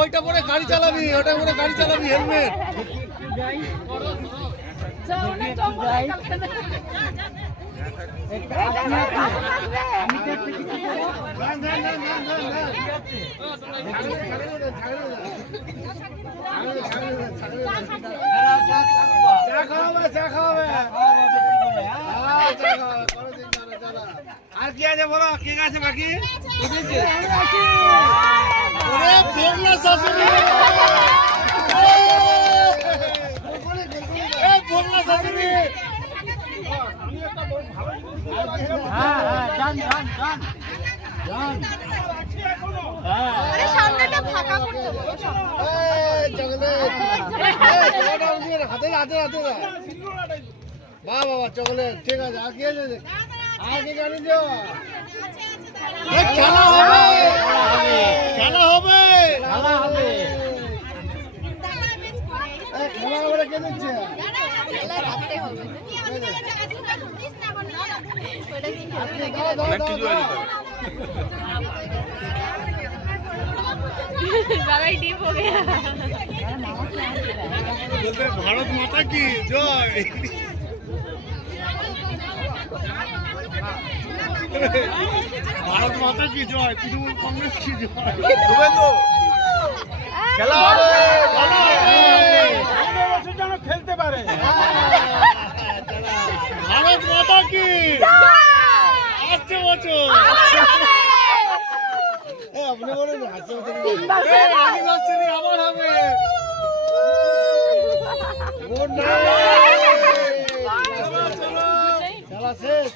ওইটা পরে গাড়ি চালাবি, ওটা পরে গাড়ি চালাবি, হেলমেট। আর কি আছে বলো, কে আছে বাকি? বাবা চকলেট ঠিক আছে। আর কি আছে? আগে গাড়ি দিও। খেলা হবে, খেলা হবে, খেলা হবে, খেলা হবে। কে দিচ্ছে? ভারত মাতা কি জয়। ভারত মাতা কি জয়, তৃণমূল কংগ্রেস কি জয়। খেলা হবে, যেন খেলতে পারে। ভারত মাতা কি আসছে বছর। আপনি বলেন আবার হবে। খেলা শেষ।